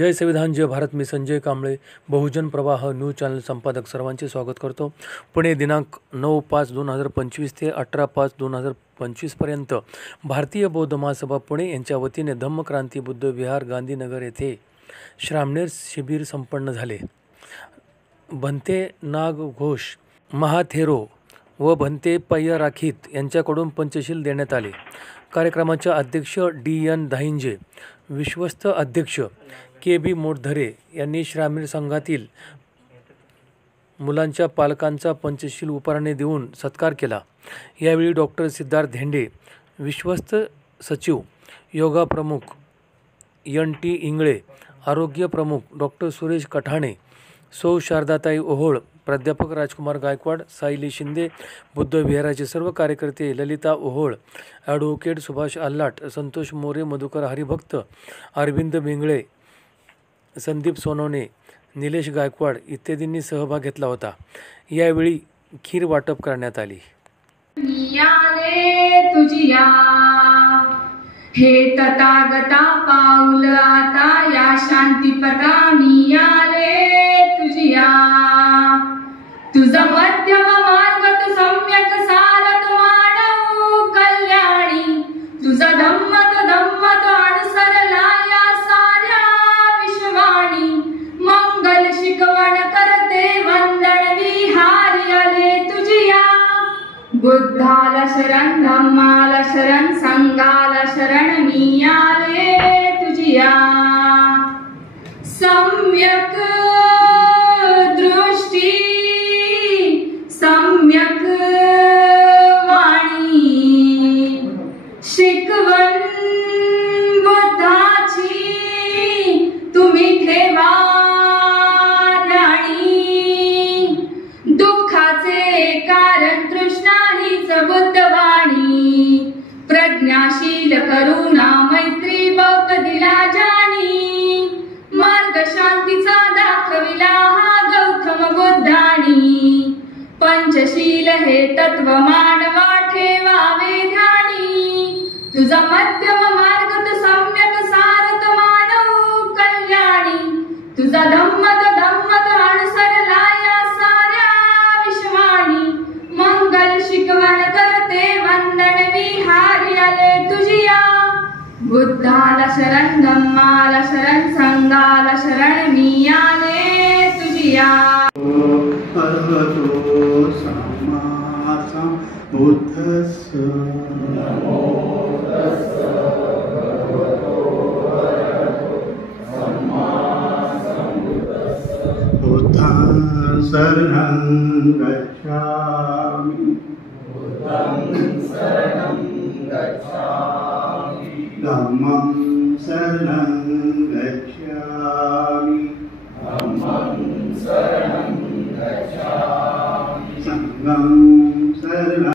जय संविधान जय भारत. मी संजय कांबळे, बहुजन प्रवाह news channel संपादक. सर्वांचे स्वागत करतो. पुणे दिनांक 9/5/2025 ते 18/5/2025 पर्यंत भारतीय बौद्ध महासभा पुणे यांच्या वतीने धम्मक्रांती बुद्ध विहार गांधीनगर येथे श्रामणेर शिबिर संपन्न झाले. भंते नाग घोष महाथेरो व भंते पय्या राखीत यांच्याकडून पंचशील देण्यात आले. कार्यक्रमाचे अध्यक्ष DN दाहिंजे, विश्वस्त अध्यक्ष KB मोटधरे यांनी श्रामणेर संघातील मुलांच्या पालकांचा पंचशील उपहाराने देऊन सत्कार केला. यावेळी डॉक्टर सिद्धार्थ धेंडे, विश्वस्त सचिव, योगा प्रमुख NT इंगळे, आरोग्य प्रमुख डॉक्टर सुरेश कठाणे, सौ शारदाताई ओहोळ, प्राध्यापक राजकुमार गायकवाड, सायली शिंदे, बुद्ध विहाराचे सर्व कार्यकर्ते, ललिता ओहोळ, ॲडव्होकेट सुभाष आल्हाट, संतोष मोरे, मधुकर हरिभक्त, अरविंद बेंगळे, संदीप सोनवणे, निलेश गायकवाड इत्यादींनी सहभाग घेतला होता. यावेळी खीर वाटप करण्यात आली. तुझिया हे तथागता पाऊल आता या शांतीपता मी आले तुझिया. तुझा मध्यम मार्ग तू सम्यक सारत मानव कल्याणी. तुझा धम्मत अनुसरला या साऱ्या विश्वाणी. मंगल शिकवण करते वंदन विहारी आले तुझिया. बुद्धाला शरण, धम्माला शरण, संघाला शरण मी आले तुझिया. सम्यक दृष्टी सम्यक वाणी शिकवण बुद्धाची तुम्ही ठेवा ध्यानी. दुःखाचे कारण तृष्णा हीच बुद्धवाणी. प्रज्ञाशील करुणा मैत्री बौद्ध दिला जानी. मार्ग शांतीचा दाखविला हा गौतम बुद्धानी. पंचशील हे तत्व मानवा ठेवावे ध्यानी. तुझा मध्यम मार्ग तू सम्यक सारत मानव कल्याणी. तुझा धम्मत अनुसरला या साऱ्या विश्वाणी. मंगल शिकवण करते वंदन विहारी आले तुझिया. बुद्धाला शरण, धम्माला शरण, संघाला शरण मी आले तुझिया. बुद्धस्य बुद्धं शरणं गच्छामि. धम्मं शरणं गच्छामि. संघं